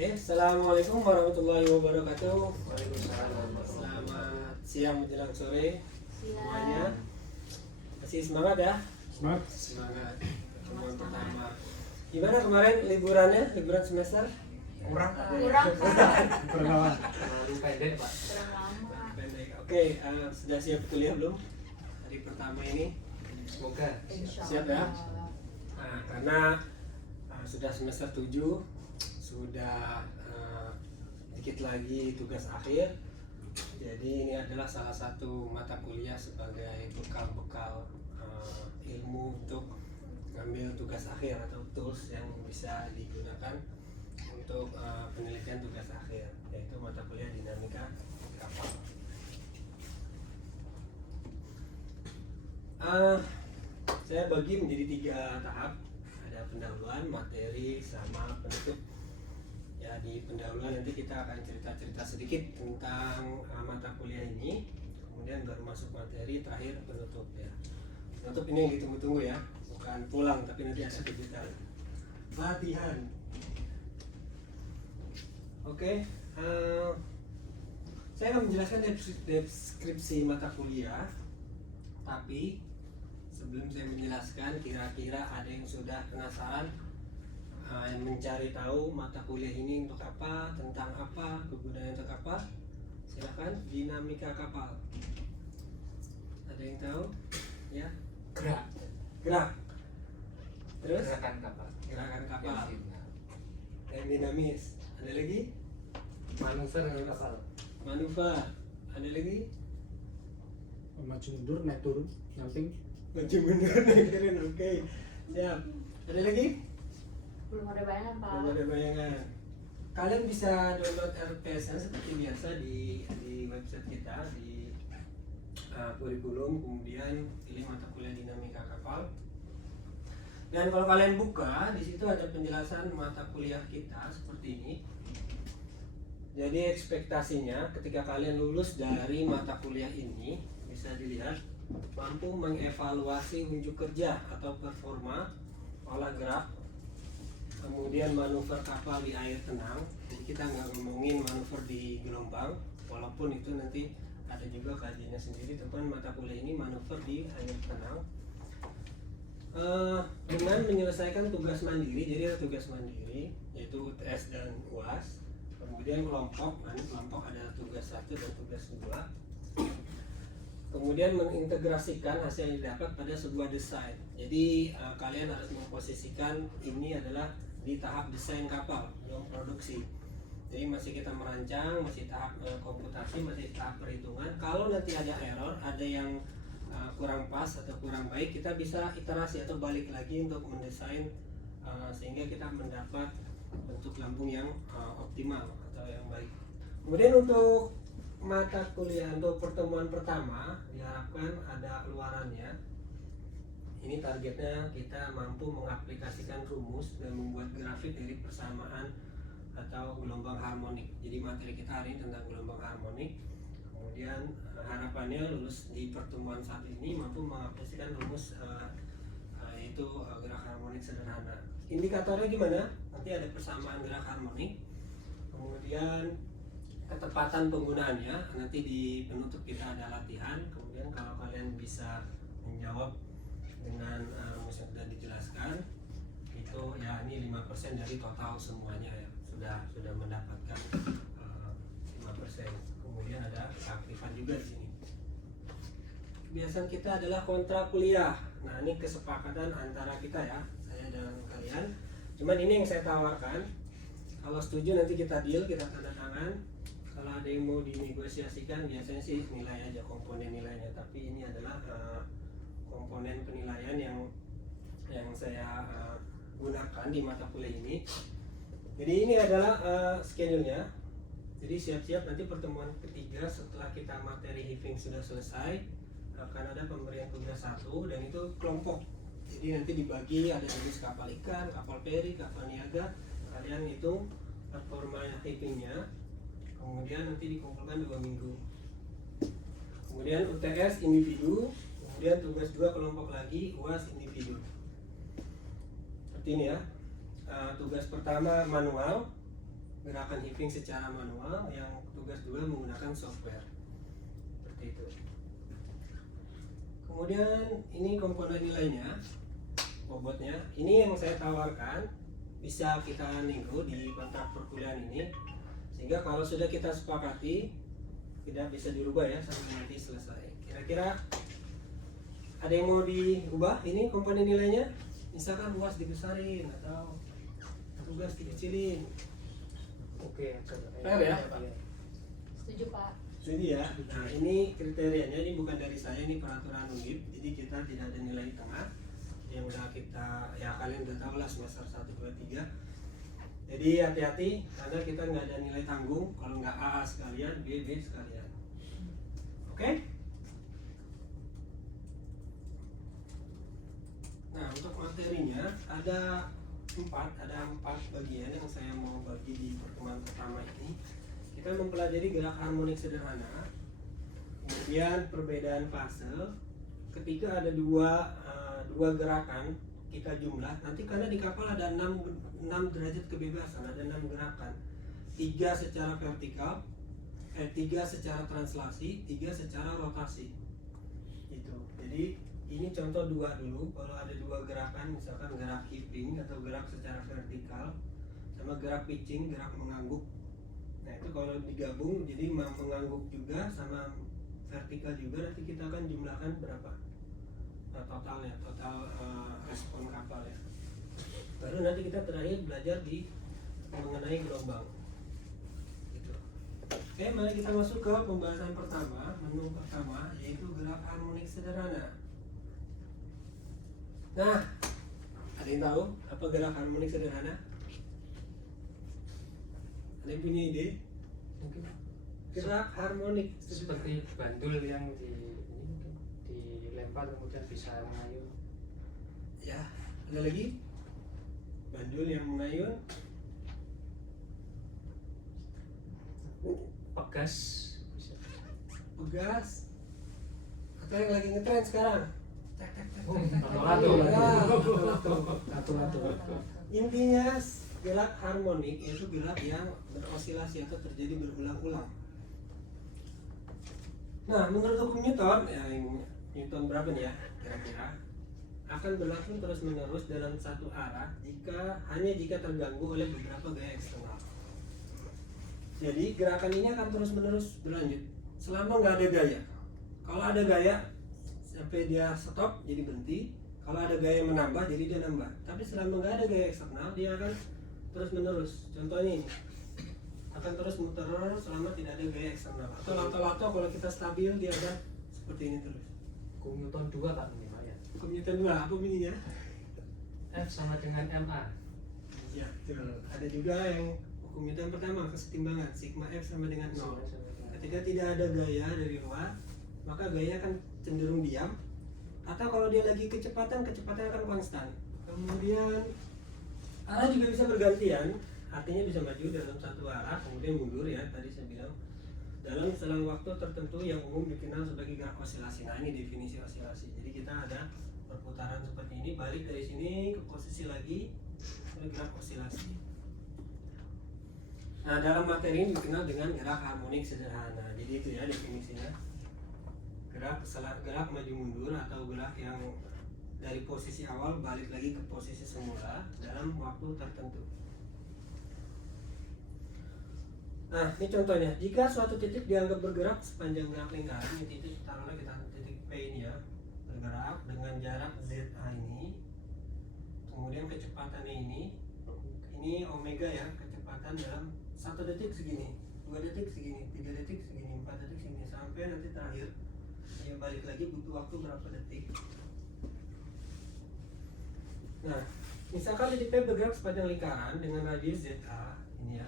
Oke, assalamualaikum warahmatullahi wabarakatuh. Waalaikumsalam. Selamat siang menjelang sore semuanya. Siang. Masih semangat ya? Semangat. Semangat. Pertemuan pertama. Gimana kemarin liburannya? Liburan semester? Kurang. Kurang Perkenalan. Terlalu pendek, Pak. kurang lama. Pendek. Oke, sudah siap kuliah belum? Hari pertama ini. Semoga. Insya Siap ya? Allah. Nah, karena sudah semester 7, sudah dikit lagi tugas akhir. Jadi ini adalah salah satu mata kuliah sebagai bekal-bekal ilmu untuk ngambil tugas akhir atau tools yang bisa digunakan untuk penelitian tugas akhir, yaitu mata kuliah dinamika kapal. Saya bagi menjadi 3 tahap. Ada pendahuluan, materi, sama penutup. Ya, di pendahuluan nanti kita akan cerita-cerita sedikit tentang mata kuliah ini, kemudian baru masuk materi, terakhir penutup ya. Penutup ini yang ditunggu-tunggu ya, bukan pulang tapi nanti ada kejutan. Latihan. Oke, saya akan menjelaskan deskripsi mata kuliah, tapi sebelum saya menjelaskan, kira-kira ada yang sudah penasaran mencari tahu mata kuliah ini untuk apa, tentang apa, kegunaannya untuk apa? Silakan. Dinamika kapal. Ada yang tahu? Ya. Gerak. Gerak. Terus? Gerakan kapal. Gerakan kapal. Sinyal. Yang dinamis. Ada lagi? Manuver dengan kapal. Manuver. Ada lagi? Maju mundur, naik turun, nyamping. Maju mundur, naik turun. Oke. Siap. Ada lagi? Belum ada bayangan, Pak. Belum ada bayangan. Kalian bisa download RPS seperti biasa di website kita di kurikulum, kemudian pilih mata kuliah dinamika kapal. Dan kalau kalian buka, di situ ada penjelasan mata kuliah kita seperti ini. Jadi ekspektasinya ketika kalian lulus dari mata kuliah ini, bisa dilihat mampu mengevaluasi unjuk kerja atau performa, olah gerak, kemudian manuver kapal di air tenang. Jadi kita nggak ngomongin manuver di gelombang, walaupun itu nanti ada juga kajiannya sendiri tentang mata kuliah ini, manuver di air tenang. Dengan menyelesaikan tugas mandiri, jadi ada tugas mandiri yaitu UTS dan UAS. Kemudian kelompok ada tugas 1 dan tugas 2. Kemudian mengintegrasikan hasil yang didapat pada sebuah desain. Jadi kalian harus memposisikan ini adalah di tahap desain kapal, belum produksi. Jadi masih kita merancang, masih tahap komputasi, masih tahap perhitungan. Kalau nanti ada error, ada yang kurang pas atau kurang baik, kita bisa iterasi atau balik lagi untuk mendesain sehingga kita mendapat bentuk lambung yang optimal atau yang baik. Kemudian untuk mata kuliah untuk pertemuan pertama diharapkan ada luarannya. Ini targetnya kita mampu mengaplikasikan rumus dan membuat grafik dari persamaan atau gelombang harmonik. Jadi materi kita hari ini tentang gelombang harmonik. Kemudian harapannya lulus di pertemuan saat ini mampu mengaplikasikan rumus yaitu gerak harmonik sederhana. Indikatornya gimana? Nanti ada persamaan gerak harmonik. Kemudian ketepatan penggunaannya, nanti di penutup kita ada latihan. Kemudian kalau kalian bisa menjawab dengan rumus yang sudah dijelaskan, itu ya ini 5% dari total semuanya ya, sudah mendapatkan 5%. Kemudian ada keaktifan juga di sini. Kebiasaan kita adalah kontrak kuliah. Nah, ini kesepakatan antara kita ya, saya dan kalian. Cuman ini yang saya tawarkan. Kalau setuju nanti kita deal, kita tanda tangan. Kalau ada yang mau dinegosiasikan, biasanya sih nilai aja, komponen nilainya. Tapi ini adalah komponen penilaian yang saya gunakan di mata kuliah ini. Jadi ini adalah schedule-nya. Jadi siap-siap nanti pertemuan ketiga setelah kita materi Hifing sudah selesai, akan ada pemberian tugas 1 dan itu kelompok. Jadi nanti dibagi, ada jenis kapal ikan, kapal feri, kapal niaga. Kalian hitung performa Hifingnya. Kemudian nanti dikumpulkan 2 minggu. Kemudian UTS individu, kemudian tugas 2 kelompok lagi, UAS individu. Seperti ini ya. Tugas pertama manual, gerakan hipping secara manual, yang tugas 2 menggunakan software. Seperti itu. Kemudian ini komponen nilainya, bobotnya. Ini yang saya tawarkan, bisa kita nego di kontrak perkuliahan ini, sehingga kalau sudah kita sepakati tidak bisa dirubah ya sampai nanti selesai. Kira-kira ada yang mau diubah ini komponen nilainya? Misalkan UAS dibesarin atau tugas dikecilin. Oke, Fair ya? Setuju Pak. Jadi ya, nah ini kriterianya, ini bukan dari saya, ini peraturan Undip. Jadi kita tidak ada nilai tengah yang udah kita, ya kalian udah tahu lah semester 1, 2, 3. Jadi hati-hati karena kita nggak ada nilai tanggung, kalau nggak AA sekalian, B sekalian. Oke? Nah untuk materinya ada 4 bagian yang saya mau bagi di pertemuan pertama ini. Kita mempelajari gerak harmonik sederhana, kemudian perbedaan fase. Ketika ada dua gerakan kita jumlah, nanti karena di kapal ada 6 derajat kebebasan, ada 6 gerakan, 3 secara vertikal, 3 secara translasi, 3 secara rotasi. Gitu. Jadi ini contoh 2 dulu. Kalau ada 2 gerakan, misalkan gerak hipping atau gerak secara vertikal, sama gerak pitching, gerak mengangguk. Nah itu kalau digabung jadi mengangguk juga sama vertikal juga, nanti kita akan jumlahkan berapa totalnya, total respon kapal ya. Baru nanti kita terakhir belajar di mengenai gelombang gitu. Oke, mari kita masuk ke pembahasan pertama, menu pertama, yaitu gerak harmonik sederhana. Nah, ada yang tahu apa gerak harmonik sederhana? Ada yang punya ide? Mungkin Gerak harmonik seperti bandul yang ini mungkin dilempar kemudian bisa mengayun. Ya, ada lagi? Bandul yang mengayun. Pegas bisa. Pegas. Atau yang lagi ngetren sekarang? Tek, tek, tek, tek, tek. Lato-lato. Ya, lato-lato. Intinya gerak harmonik itu gerak yang berosilasi atau terjadi berulang-ulang. Nah, menurut hukum Newton, ya Newton berapa nih ya kira-kira, akan berlangsung terus-menerus dalam satu arah jika terganggu oleh beberapa gaya eksternal. Jadi gerakan ini akan terus-menerus berlanjut selama nggak ada gaya. Kalau ada gaya sampai dia stop jadi berhenti. Kalau ada gaya menambah jadi dia nambah. Tapi selama nggak ada gaya eksternal dia akan terus-menerus. Contohnya ini akan terus muter selama tidak ada gaya eksternal. Atau lato-lato kalau kita stabil dia akan seperti ini terus. Hukum Newton 2 Pak minimal ya. Hukum Newton 2 apa bunyinya? F sama dengan MA. Ya, betul. Ada juga yang hukum Newton pertama, kesetimbangan, sigma F sama dengan 0. Ketika tidak ada gaya dari luar, maka gaya akan cenderung diam. Atau kalau dia lagi kecepatan akan konstan. Kemudian arah juga bisa bergantian, artinya bisa maju dalam satu arah, kemudian mundur ya, tadi saya bilang. Dalam selang waktu tertentu yang umum dikenal sebagai gerak osilasi. Nah ini definisi osilasi. Jadi kita ada perputaran seperti ini, balik dari sini ke posisi lagi, gerak osilasi. Nah dalam materi ini dikenal dengan gerak harmonik sederhana. Jadi itu ya definisinya. Gerak maju mundur atau gerak yang dari posisi awal balik lagi ke posisi semula dalam waktu tertentu. Nah, ini contohnya. Jika suatu titik dianggap bergerak sepanjang gerak lingkaran, ini titik taruhlah kita titik P ini ya, bergerak dengan jarak ZA ini. Kemudian kecepatannya ini omega ya, kecepatan dalam 1 detik segini, 2 detik segini, 3 detik segini, 4 detik segini, sampai nanti terakhir dia balik lagi butuh waktu berapa detik. Nah, misalkan titik P bergerak sepanjang lingkaran dengan radius ZA ini ya.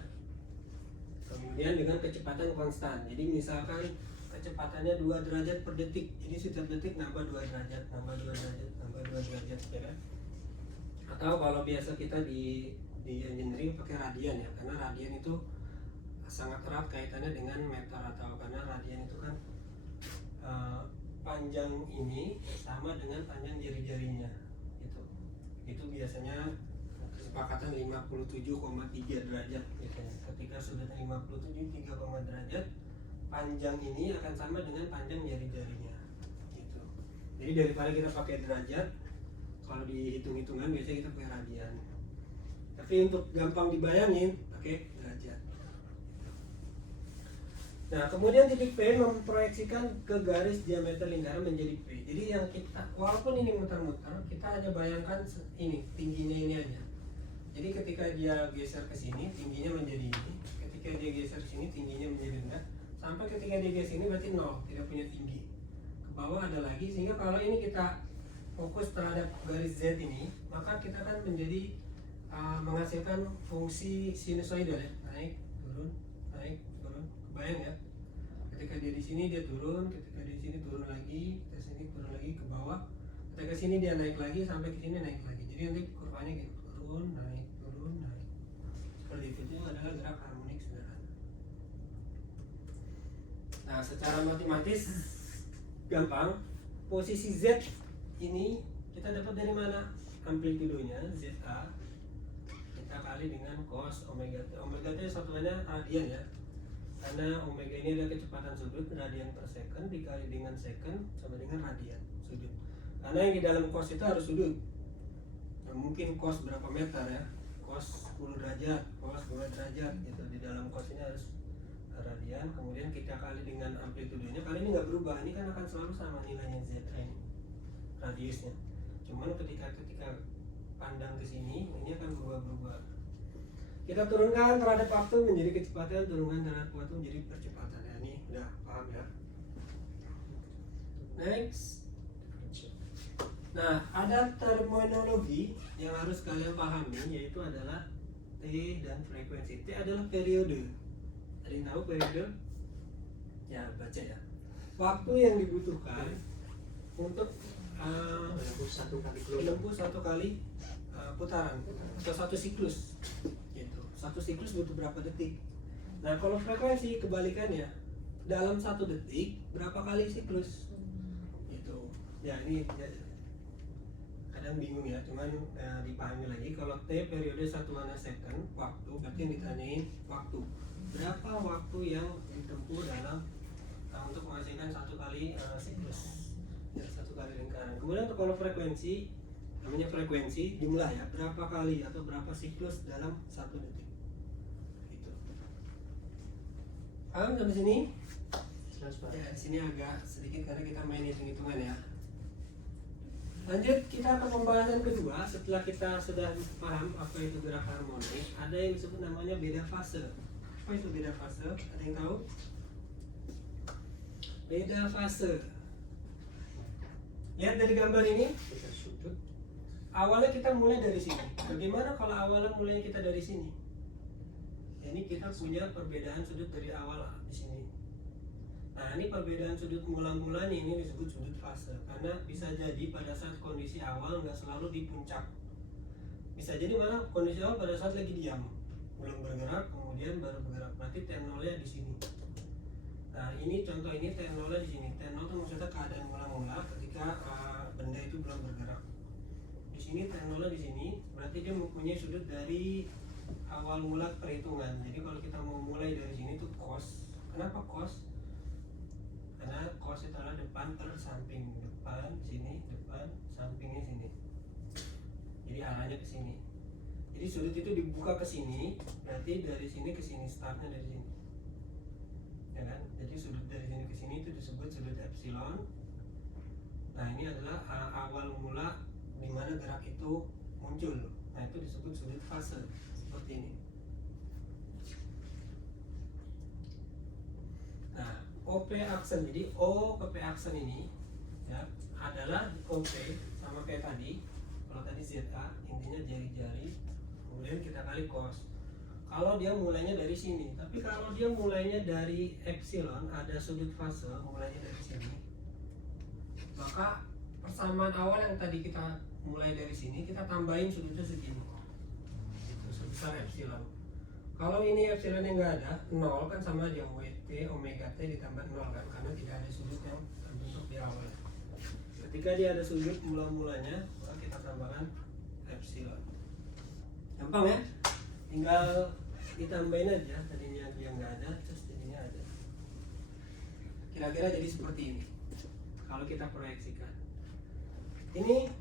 Kemudian dengan kecepatan konstan. Jadi misalkan kecepatannya 2 derajat per detik. Jadi setiap detik nambah 2 derajat, nambah 2 derajat, nambah 2 derajat ya kan? Atau kalau biasa kita di engineering pakai radian ya, karena radian itu sangat erat kaitannya dengan meter, atau karena radian itu kan panjang ini sama dengan panjang jari-jarinya gitu. Itu biasanya kesepakatan 57,3 derajat misalnya. Ketika sudutnya 57,3 derajat, panjang ini akan sama dengan panjang jari-jarinya gitu. Jadi daripada kita pakai derajat, kalau dihitung-hitungan biasanya kita pakai radian. Tapi untuk gampang dibayangin pakai derajat. Nah, kemudian titik P memproyeksikan ke garis diameter lingkaran menjadi P. Jadi yang kita, walaupun ini muter-muter, kita hanya bayangkan ini, tingginya ini aja. Jadi ketika dia geser ke sini, tingginya menjadi ini. Ketika dia geser ke sini, tingginya menjadi rendah. Sampai ketika dia geser ini berarti 0, tidak punya tinggi. Ke bawah ada lagi, sehingga kalau ini kita fokus terhadap garis Z ini, maka kita akan menjadi menghasilkan fungsi sinusoidal ya, naik, turun, kebayang ya. Ketika dia di sini dia turun, ketika dia di sini turun lagi, ke sini turun lagi ke bawah, ketika ke sini dia naik lagi sampai ke sini naik lagi. Jadi nanti kurvanya gitu, turun, naik, turun, naik. Seperti itu adalah gerak harmonik sederhana. Nah, secara matematis gampang, posisi Z ini kita dapat dari mana? Amplitudonya ZA kita kali dengan cos omega T. Omega T satuannya radian ya. Karena omega ini adalah kecepatan sudut, radian per second dikali dengan second sama dengan radian sudut. Karena yang di dalam cos itu harus sudut. Nah, mungkin cos berapa meter ya? Cos 10 derajat, cos 2 derajat gitu. Di dalam cos ini harus radian, kemudian kita kali dengan amplitudenya. Kali ini nggak berubah, ini kan akan selalu sama nilainya Z ini, radiusnya. Cuman ketika pandang ke sini, ini akan berubah-berubah. Kita turunkan terhadap waktu menjadi kecepatan, turunkan terhadap waktu menjadi percepatan. Ya, ini udah paham ya. Next. Nah, ada terminologi yang harus kalian pahami, yaitu adalah T dan frekuensi. T adalah periode. Ada yang tahu periode? Ya, baca ya. Waktu yang dibutuhkan untuk menempuh satu kali putaran atau satu siklus. Satu siklus butuh berapa detik. Nah, kalau frekuensi kebalikannya, dalam satu detik berapa kali siklus gitu. Ya, ini kadang bingung ya, cuman dipahami lagi. Kalau T periode satuannya second, waktu, berarti yang ditanyain waktu. Berapa waktu yang ditempuh dalam untuk menghasilkan satu kali siklus, ya, satu kali lingkaran. Kemudian untuk kalau frekuensi, namanya frekuensi jumlah ya, berapa kali atau berapa siklus dalam satu detik. Paham sampai sini? Ya, di sini agak sedikit karena kita main hitung-hitungan ya. Lanjut kita ke pembahasan kedua. Setelah kita sudah paham apa itu gerak harmonik, ada yang disebut namanya beda fase. Apa itu beda fase? Ada yang tahu? Beda fase. Lihat dari gambar ini. Awalnya kita mulai dari sini. Bagaimana kalau awalnya mulai kita dari sini? Ini kita punya perbedaan sudut dari awal di sini. Nah, ini perbedaan sudut mula-mulanya ini disebut sudut fase. Karena bisa jadi pada saat kondisi awal nggak selalu di puncak. Bisa jadi malah kondisi awal pada saat lagi diam, belum bergerak, kemudian baru bergerak. Berarti T0-nya di sini. Nah, ini contoh ini T0-nya di sini. T0 itu maksudnya keadaan mula-mula ketika benda itu belum bergerak. Di sini T0-nya di sini, berarti dia mempunyai sudut dari awal mula perhitungan. Jadi kalau kita mau mulai dari sini tuh cos. Kenapa cos? Karena cos itu adalah depan per samping, depan sini, depan sampingnya sini. Jadi arahnya ke sini. Jadi sudut itu dibuka ke sini, berarti dari sini ke sini, startnya dari sini. Ya kan? Jadi sudut dari sini ke sini itu disebut sudut epsilon. Nah, ini adalah awal mula di mana gerak itu muncul. Nah, itu disebut sudut fase. Seperti ini. Nah, OP aksen, jadi O ke P aksen ini ya adalah OP sama kayak tadi. Kalau tadi ZA intinya jari-jari, kemudian kita kali cos. Kalau dia mulainya dari sini, tapi kalau dia mulainya dari epsilon, ada sudut fase mulainya dari sini, maka persamaan awal yang tadi kita mulai dari sini kita tambahin sudutnya segini. Sebesar epsilon. Kalau ini epsilon yang nggak ada, 0 kan sama aja WT omega T ditambah 0 kan, karena tidak ada sudut yang terbentuk di awal. Ketika dia ada sudut mula-mulanya, maka kita tambahkan epsilon. Gampang ya, tinggal ditambahin aja, tadinya dia nggak ada terus jadinya ada. Kira-kira jadi seperti ini kalau kita proyeksikan. Ini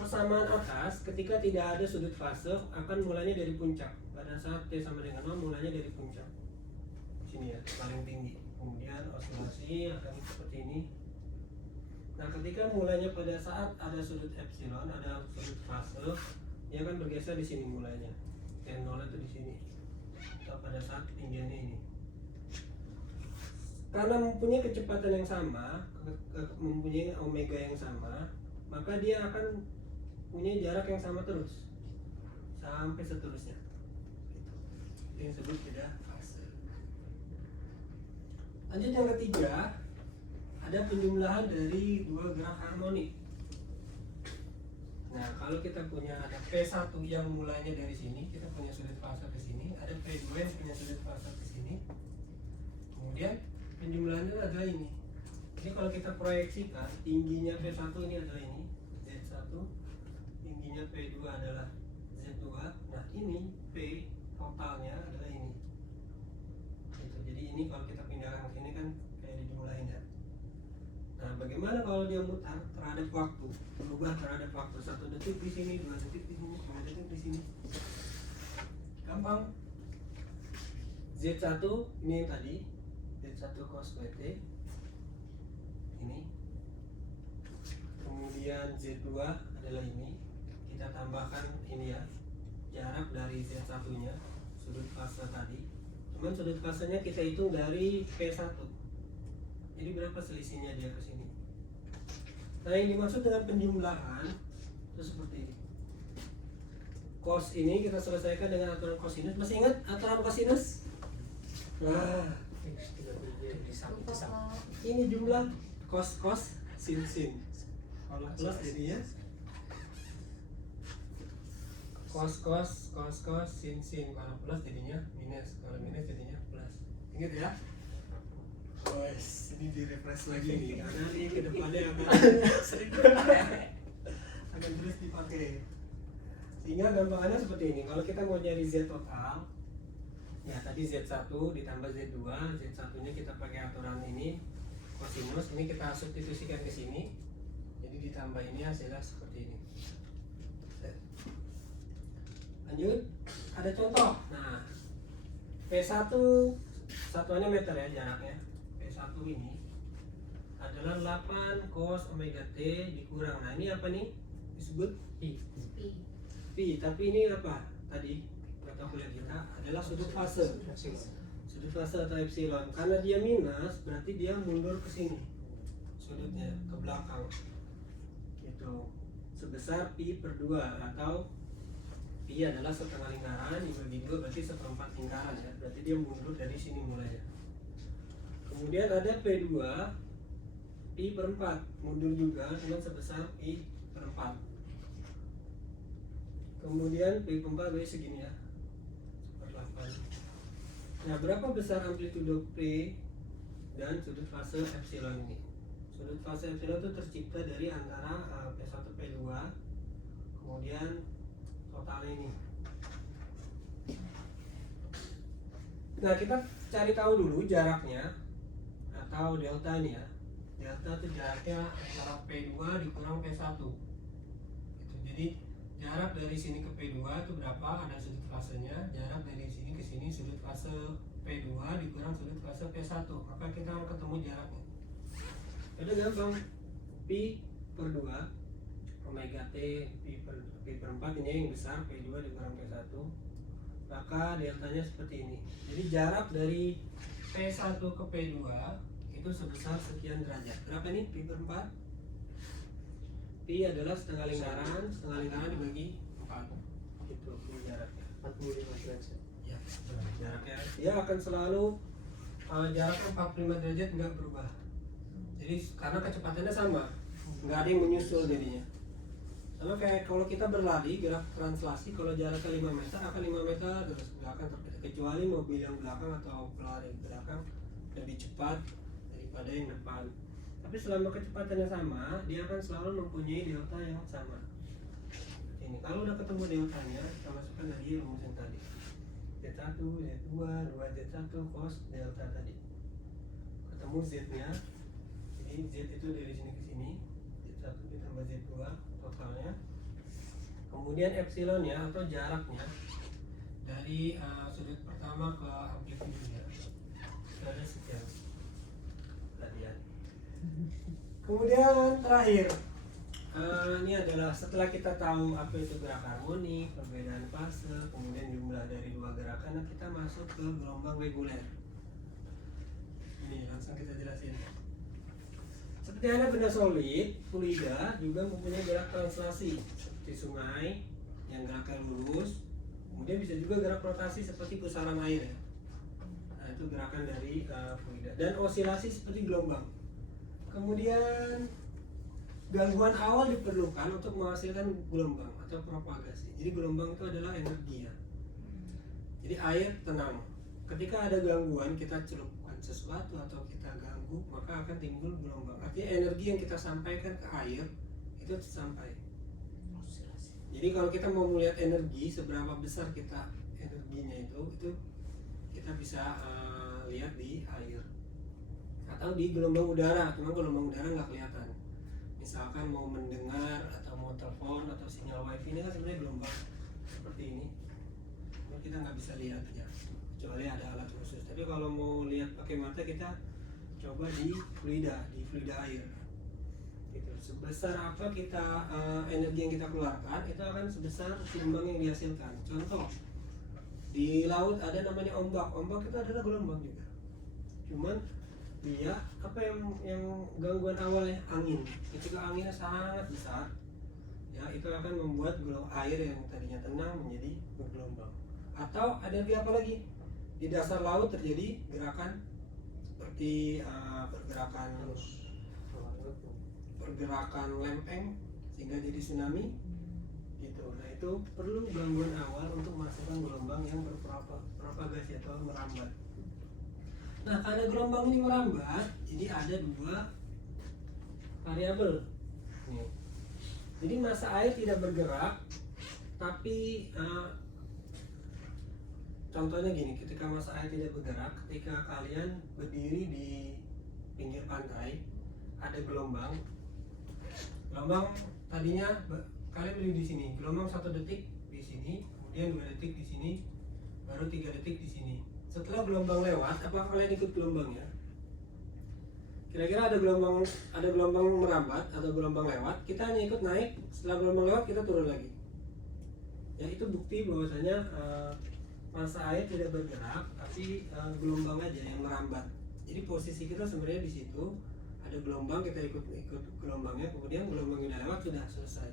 persamaan atas ketika tidak ada sudut fase akan mulanya dari puncak. Pada saat T sama dengan 0 mulanya dari puncak sini ya, paling tinggi. Kemudian osilasi akan seperti ini. Nah, ketika mulanya pada saat ada sudut epsilon, ada sudut fase, dia akan bergeser di sini mulanya. T0 itu di sini. Atau pada saat ketinggiannya ini. Karena mempunyai kecepatan yang sama, mempunyai omega yang sama, maka dia akan punya jarak yang sama terus sampai seterusnya. Itu yang disebut beda fase. Lanjut yang ketiga, ada penjumlahan dari dua gerak harmonik. Nah, kalau kita punya ada P1 yang mulanya dari sini, kita punya sudut fase ke sini, ada P2 yang punya sudut fase ke sini. Kemudian penjumlahannya adalah ini. Jadi kalau kita proyeksikan, tingginya P1 ini adalah ini, Z1, tingginya P2 adalah Z2. Nah, ini P totalnya adalah ini. Gitu. Jadi ini kalau kita pindahkan ke sini kan kayak dijumlahin ya. Nah, bagaimana kalau dia mutar terhadap waktu, berubah terhadap waktu, 1 detik di sini, 2 detik di sini, 3 detik di sini. Gampang. Z1 ini yang tadi, Z1 cos PT ini. Kemudian Z2 adalah ini. Kita tambahkan ini ya, jarak dari Z1 nya, sudut fase tadi. Cuman sudut fasenya kita hitung dari P1. Jadi berapa selisihnya dia ke sini? Nah, yang dimaksud dengan penjumlahan itu seperti ini. Cos ini kita selesaikan dengan aturan cosinus. Masih ingat aturan cosinus? Nah, Lupa Pak. ini jumlah cos sin. Kalau plus jadinya cos sin. Kalau plus jadinya minus. Kalau minus jadinya plus. Ingat ya? Wes, ini di refresh lagi nih karena ini kedepannya akan sering akan terus dipakai. Sehingga gambarannya seperti ini. Kalau kita mau nyari Z total, ya tadi Z1 ditambah Z2, Z1 nya kita pakai aturan ini kosinus, ini kita substitusikan ke sini. Jadi ditambah ini hasilnya seperti ini. Lanjut, ada contoh. Nah, P1 satuannya meter ya jaraknya. P1 ini adalah 8 cos omega T dikurang. Nah, ini apa nih? Disebut I. Pi. Pi, tapi ini apa? Tadi kata kuliah kita adalah sudut fase. Sudut fase atau epsilon. Karena dia minus, berarti dia mundur ke sini. Sudutnya ke belakang. Gitu. Sebesar pi per 2 atau pi adalah setengah lingkaran dibagi 2 berarti seperempat lingkaran ya. Berarti dia mundur dari sini mulainya. Kemudian ada P2 pi per 4 mundur juga dengan sebesar pi per 4. Kemudian pi per 4 berarti segini ya, per 8. Nah, berapa besar amplitudo P dan sudut fase epsilon ini? Sudut fase epsilon itu tercipta dari antara P1 P2 kemudian total ini. Nah, kita cari tahu dulu jaraknya atau delta ini ya. Delta itu jaraknya antara P2 dikurang P1 gitu. Jadi jarak dari sini ke P2 itu berapa? Ada sudut fasenya. Jarak dari sini ke sini sudut fase P2 dikurang sudut fase P1. Maka kita akan ketemu jaraknya. Itu gampang. Pi per 2 omega T pi per 4 ini yang besar, P2 dikurang P1. Maka deltanya seperti ini. Jadi jarak dari P1 ke P2 itu sebesar sekian derajat. Berapa nih pi per 4? Pi adalah setengah lingkaran dibagi 4. Gitu ini jaraknya. 45 derajat. Ya, jaraknya dia akan selalu jaraknya 45 derajat nggak berubah. Jadi karena kecepatannya sama, nggak ada yang menyusul jadinya. Sama kayak kalau kita berlari gerak translasi, kalau jaraknya 5 meter akan 5 meter terus belakang terus, kecuali mobil yang belakang atau pelari belakang lebih cepat daripada yang depan. Tapi selama kecepatannya sama, dia akan selalu mempunyai delta yang sama. ini. Kalau udah ketemu deltanya, kita masukkan tadi rumus yang tadi. Z1, Z2, 2Z1 cos delta tadi. Ketemu Z-nya. Jadi Z itu dari sini ke sini. Z1 ditambah Z2 totalnya. Kemudian epsilonnya atau jaraknya dari sudut pertama ke amplitudonya. Ada sekian. Latihan. Kemudian terakhir, ini adalah setelah kita tahu apa itu gerak harmonik, perbedaan fase, kemudian jumlah dari dua gerakan, kita masuk ke gelombang reguler. Ini langsung kita jelasin. Seperti halnya benda solid, fluida juga mempunyai gerak translasi seperti sungai yang geraknya lurus, kemudian bisa juga gerak rotasi seperti pusaran air ya. Nah, itu gerakan dari fluida dan osilasi seperti gelombang. Kemudian gangguan awal diperlukan untuk menghasilkan gelombang atau propagasi. Jadi gelombang itu adalah energi ya. Jadi air tenang. Ketika ada gangguan, kita celupkan sesuatu atau kita ganggu, maka akan timbul gelombang. Artinya energi yang kita sampaikan ke air itu sampai. Jadi kalau kita mau melihat energi seberapa besar kita energinya itu kita bisa lihat di air atau di gelombang udara. Cuma gelombang udara nggak kelihatan. Misalkan mau mendengar atau mau telepon atau sinyal wifi ini kan sebenarnya gelombang seperti ini. Cuma kita nggak bisa lihat ya, kecuali ada alat khusus. Tapi kalau mau lihat pakai mata kita coba di fluida air. Gitu. Sebesar apa kita energi yang kita keluarkan itu akan sebesar gelombang yang dihasilkan. Contoh di laut ada namanya ombak. Ombak itu adalah gelombang juga. Cuman dia apa yang gangguan awalnya angin. Ketika anginnya sangat besar, ya itu akan membuat air yang tadinya tenang menjadi bergelombang. Atau ada energi apa lagi? Di dasar laut terjadi gerakan seperti pergerakan lempeng sehingga jadi tsunami gitu. Nah itu perlu gangguan awal untuk menghasilkan gelombang yang berpropagasi atau merambat. Nah karena gelombang ini merambat, jadi ada dua variabel. Jadi massa air tidak bergerak, tapi contohnya gini, ketika massa air tidak bergerak, ketika kalian berdiri di pinggir pantai, ada gelombang. Gelombang tadinya kalian berdiri di sini, gelombang 1 detik di sini, kemudian 2 detik di sini, baru 3 detik di sini. Setelah gelombang lewat, apakah kalian ikut gelombangnya? Kira-kira ada gelombang merambat atau gelombang lewat, kita hanya ikut naik. Setelah gelombang lewat kita turun lagi. Ya itu bukti bahwasanya massa air tidak bergerak, tapi gelombang aja yang merambat. Jadi posisi kita sebenarnya di situ ada gelombang, kita ikut gelombangnya, kemudian gelombang udah lewat sudah selesai.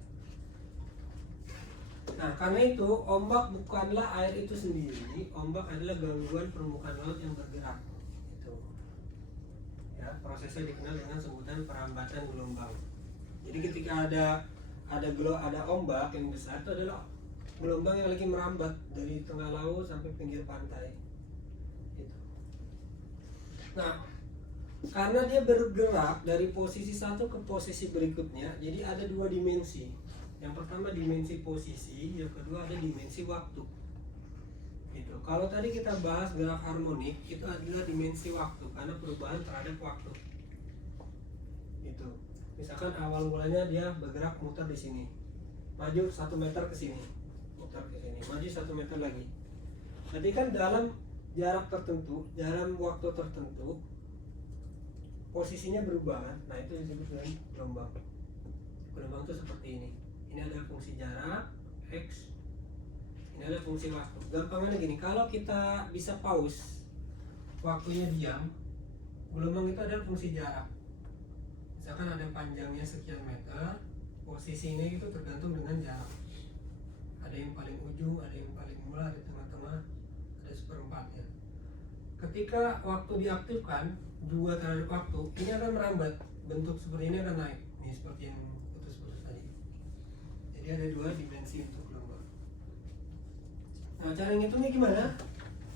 Nah karena itu ombak bukanlah air itu sendiri, ombak adalah gangguan permukaan laut yang bergerak. Itu ya, prosesnya dikenal dengan sebutan perambatan gelombang. Jadi ketika ada ombak yang besar, itu adalah gelombang yang lagi merambat dari tengah laut sampai pinggir pantai. Gitu. Nah karena dia bergerak dari posisi satu ke posisi berikutnya, jadi ada dua dimensi. Yang pertama dimensi posisi, yang kedua ada dimensi waktu. Gitu. Kalau tadi kita bahas gerak harmonik, itu adalah dimensi waktu karena perubahan terhadap waktu. Gitu. Misalkan awal mulanya dia bergerak muter di sini, maju 1 meter ke sini, muter ke sini, maju 1 meter lagi. Jadi kan dalam jarak tertentu, dalam waktu tertentu, posisinya berubah kan? Nah itu disebut dengan gelombang. Gelombang itu seperti ini. Ini ada fungsi jarak X, ini ada fungsi waktu. Gampangannya gini, kalau kita bisa pause, waktunya diam, gelombang itu adalah fungsi jarak. Misalkan ada panjangnya sekian meter, posisinya itu tergantung dengan jarak. Ada yang paling ujung, ada yang paling mula, ada tengah-tengah, ada seperempatnya. Ketika waktu diaktifkan, 2 terhadap waktu, ini akan merambat, bentuk seperti ini akan naik. Ini seperti yang putus-putus tadi. Jadi ada 2 dimensi untuk gelombang. Nah cara ngitungnya gimana?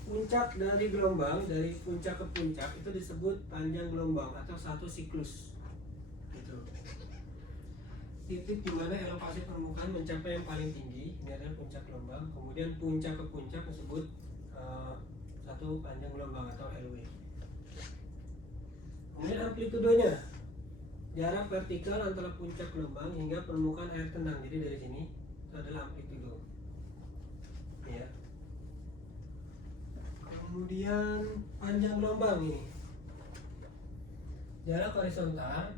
Puncak dari gelombang, dari puncak ke puncak itu disebut panjang gelombang atau 1 siklus. Gitu. titik di mana elevasi permukaan mencapai yang paling tinggi, ini adalah puncak gelombang. Kemudian puncak ke puncak disebut satu panjang gelombang atau LW. Kemudian amplitudenya, jarak vertikal antara puncak gelombang hingga permukaan air tenang. Jadi dari sini itu adalah amplitudo. Ya. Kemudian panjang gelombang ini, jarak horizontal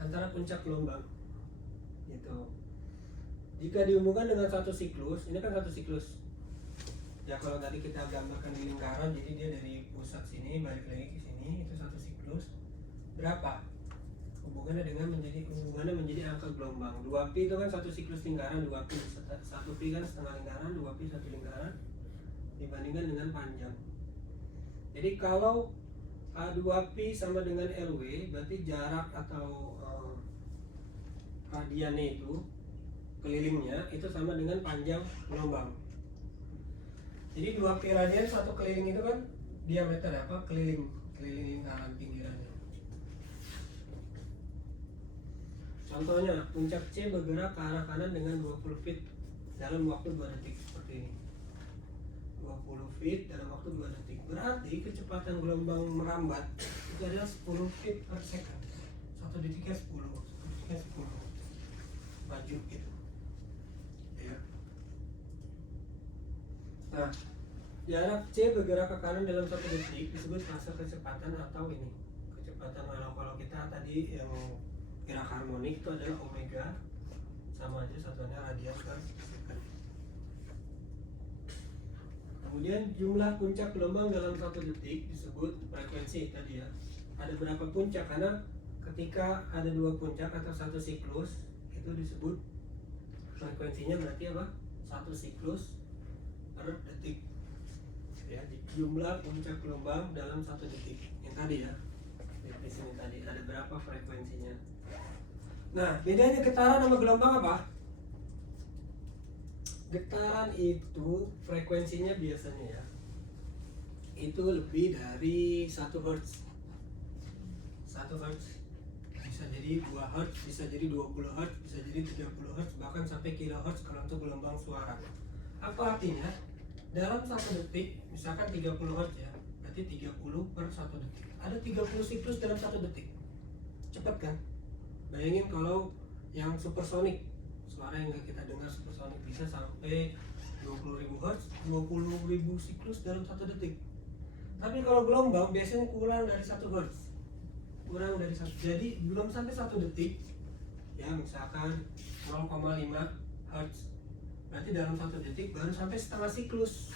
antara puncak gelombang. Gitu. Jika dihubungkan dengan satu siklus, ini kan satu siklus. Ya kalau tadi kita gambarkan di lingkaran, jadi dia dari pusat sini balik lagi ke sini, itu satu siklus. Berapa? Hubungannya menjadi angka gelombang. 2pi itu kan satu siklus lingkaran, 2pi. 1pi kan setengah lingkaran, 2pi satu lingkaran dibandingkan dengan panjang. Jadi kalau 2pi sama dengan LW, berarti jarak atau radiannya itu, kelilingnya itu sama dengan panjang gelombang. Jadi 2pi radian satu keliling itu kan diameter apa? Keliling lingkaran pinggirannya. Contohnya, puncak C bergerak ke arah kanan dengan 20 feet dalam waktu 2 detik seperti ini. 20 feet dalam waktu 2 detik. Berarti kecepatan gelombang merambat itu adalah 10 feet per second. 1 detiknya 10, 1 detiknya 10. Maju gitu. Ya. Nah, jarak C bergerak ke kanan dalam 1 detik disebut fase kecepatan atau ini. Kecepatan kalau kita tadi yang gerak harmonik itu adalah omega, sama aja satuannya radian per second. Kemudian jumlah puncak gelombang dalam 1 detik disebut frekuensi tadi ya. Ada berapa puncak? Karena ketika ada 2 puncak atau 1 siklus itu disebut frekuensinya, berarti apa? 1 siklus per detik. Ya, jumlah puncak gelombang dalam 1 detik. Yang tadi ya. Di sini tadi ada berapa frekuensinya. Nah, bedanya getaran sama gelombang apa? Getaran itu frekuensinya biasanya ya itu lebih dari 1 Hz. 1 Hz bisa jadi 2 Hz, bisa jadi 20 Hz, bisa jadi 30 Hz, bahkan sampai kilohertz kalau untuk gelombang suara. Apa artinya? Dalam 1 detik, misalkan 30 Hz ya, berarti 30 per 1 detik. Ada 30 siklus dalam 1 detik. Cepat kan? Bayangin kalau yang supersonik, suara yang gak kita dengar supersonik bisa sampai 20.000 Hz, 20.000 siklus dalam 1 detik. Tapi kalau gelombang biasanya kurang dari 1 Hz. Kurang dari 1. Jadi belum sampai 1 detik. Ya, misalkan 0,5 Hz. Berarti dalam 1 detik baru sampai setengah siklus.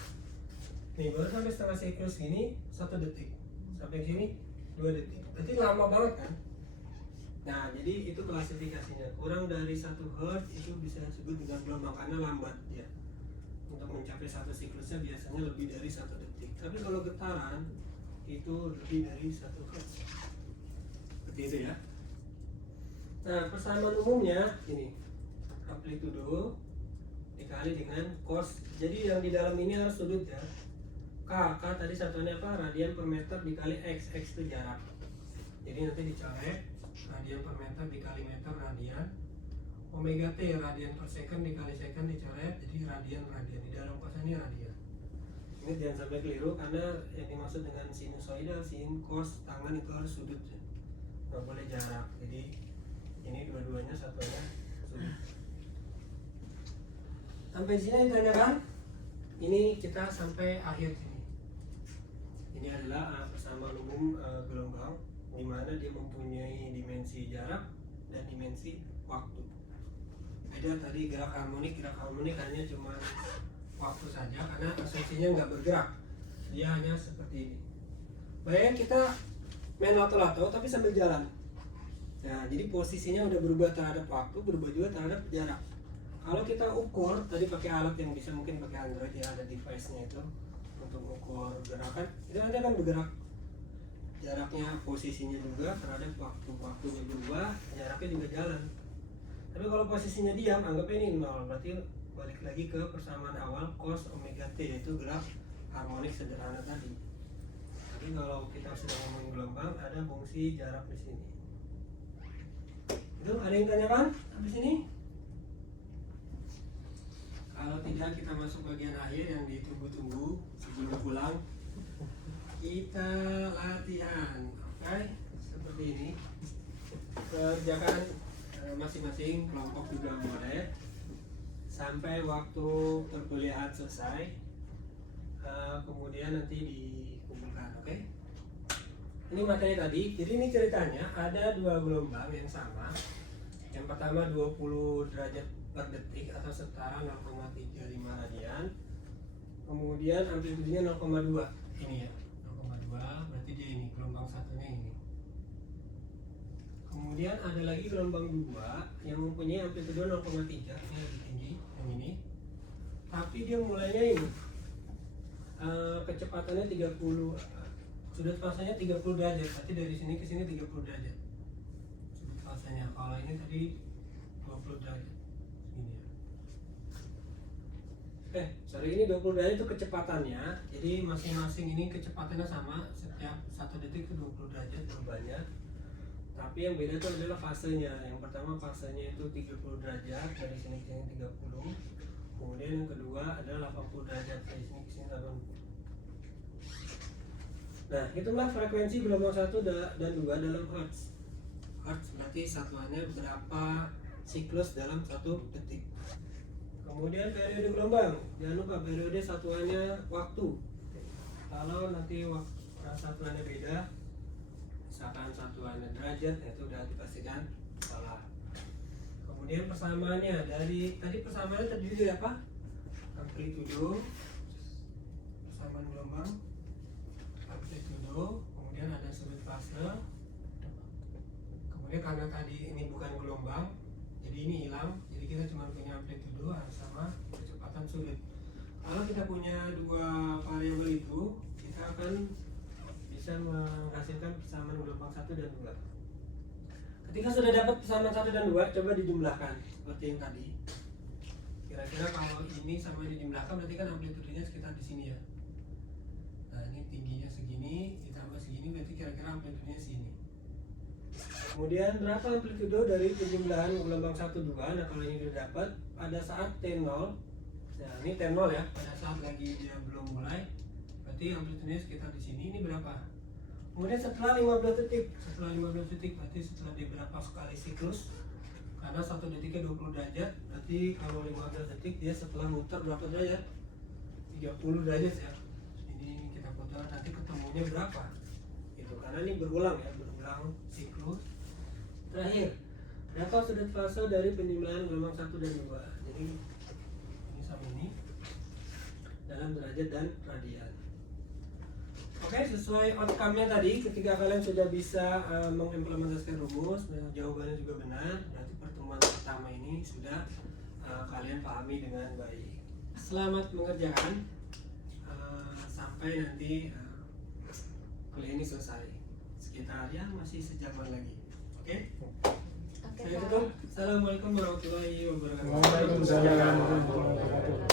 Nih, baru sampai setengah siklus ini 1 detik. Sampai sini 2 detik. Berarti lama banget kan? Nah, jadi itu klasifikasinya. Kurang dari 1 Hz itu bisa disebut dengan gelombang karena lambat ya. Untuk mencapai 1 siklusnya biasanya lebih dari 1 detik. Tapi kalau getaran itu lebih dari 1 Hz. Seperti itu ya. Nah, persamaan umumnya ini amplitudo dikali dengan cos. Jadi yang di dalam ini harus sudut ya. K tadi satuannya apa? Radian per meter dikali X itu jarak. Jadi nanti dicoret radian per meter dikali meter radian. Omega T radian per second dikali second dicoret, jadi radian di dalam kosa ini radian. Ini jangan sampai keliru karena yang dimaksud dengan sinusoidal, sin, cos, tangan itu harus sudut ya. Nggak boleh jarak. Jadi ini dua-duanya satuannya sudut. Sampai sini ditanyakan. Ini kita sampai akhir sini. Ini adalah persamaan umum gelombang, di mana dia mempunyai dimensi jarak dan dimensi waktu. Beda tadi gerak harmonik hanya cuma waktu saja karena asumsinya nggak bergerak, dia hanya seperti ini. Bayangin kita main lato-lato tapi sambil jalan. Nah, jadi posisinya udah berubah terhadap waktu, berubah juga terhadap jarak. Kalau kita ukur tadi pakai alat yang bisa mungkin pakai Android ya, ada device-nya itu untuk ukur gerakan, itu nanti akan bergerak. Jaraknya, posisinya juga terhadap waktunya berubah, jaraknya juga jalan. Tapi kalau posisinya diam, anggap ini 0, berarti balik lagi ke persamaan awal cos omega t, yaitu gerak harmonik sederhana tadi. Jadi kalau kita sudah ngomongin gelombang, ada fungsi jarak di sini. Itu ada yang tanyakan sampai sini? Kalau tidak kita masuk bagian akhir yang ditunggu-tunggu sebelum pulang. Kita latihan, oke? Seperti ini. Kerjakan masing-masing kelompok juga boleh sampai waktu perkuliahan selesai. Kemudian nanti dikumpulkan, oke? Ini materi tadi. Jadi ini ceritanya ada dua gelombang yang sama. Yang pertama 20 derajat per detik atau setara 0,35 radian. Kemudian amplitudenya 0,2. Ini ya, 0,2 berarti dia ini gelombang satunya ini. Kemudian ada lagi gelombang 2 yang mempunyai amplitude 0,3, ini lebih tinggi yang ini. Tapi dia mulainya ini kecepatannya 30, sudut fasanya 30 derajat, berarti dari sini ke sini 30 derajat. Sudut fasanya. Kalau ini tadi 20 derajat. Sorry, ini 20 derajat itu kecepatannya. Jadi masing-masing ini kecepatannya sama, setiap 1 detik itu 20 derajat berubahnya. Tapi yang beda itu adalah fasenya. Yang pertama fasenya itu 30 derajat, dari sini ke sini 30. Kemudian yang kedua adalah 80 derajat, dari sini ke sini 80. Nah, itulah frekuensi gelombang 1 dan 2 dalam hertz. Hertz berarti satuannya berapa siklus dalam 1 detik. Kemudian periode gelombang, jangan lupa periode satuannya waktu. Kalau nanti satuannya beda, misalkan satuannya derajat, itu udah dipastikan salah. Kemudian persamaannya, dari tadi persamaannya terdiri dari apa? Amplitudo, persamaan gelombang, amplitudo, kemudian ada sudut fase. Kemudian karena tadi ini bukan gelombang, jadi ini hilang, jadi kita cuma punya amplitudo sama kecepatan sudut. Kalau kita punya dua variabel itu, kita akan bisa menghasilkan persamaan gelombang 1 dan 2. Ketika sudah dapat persamaan 1 dan 2, coba dijumlahkan seperti yang tadi. Kira-kira kalau ini sama dijumlahkan berarti kan amplitudenya sekitar di sini ya. Nah, ini tingginya segini ditambah segini berarti kira-kira amplitudenya segini. Kemudian berapa amplitudo dari penjumlahan gelombang 1 2? Nah, kalau ini sudah dapat pada saat T0. Nah, ini T0 ya, pada saat lagi dia belum mulai. Berarti amplitudenya sekitar di sini. Ini berapa? Kemudian setelah 15 detik. Setelah 15 detik berarti setelah dia berapa sekali siklus? Karena 1 detiknya 20 derajat. Berarti kalau 15 detik dia setelah muter berapa derajat? 30 derajat ya. Ini kita putar nanti ketemunya berapa? Itu karena ini berulang ya, berulang siklus. Terakhir, berapa sudut fase dari penjumlahan gelombang 1 dan 2? Jadi ini sama ini dalam derajat dan radian. Oke, sesuai outcome-nya tadi, ketika kalian sudah bisa mengimplementasikan rumus, jawabannya juga benar, berarti pertemuan pertama ini sudah kalian pahami dengan baik. Selamat mengerjakan sampai nanti kuliah ini selesai. Sekitar ya masih sejaman lagi. Oke? Saya tutup. Assalamualaikum warahmatullahi wabarakatuh. Waalaikumsalam warahmatullahi wabarakatuh.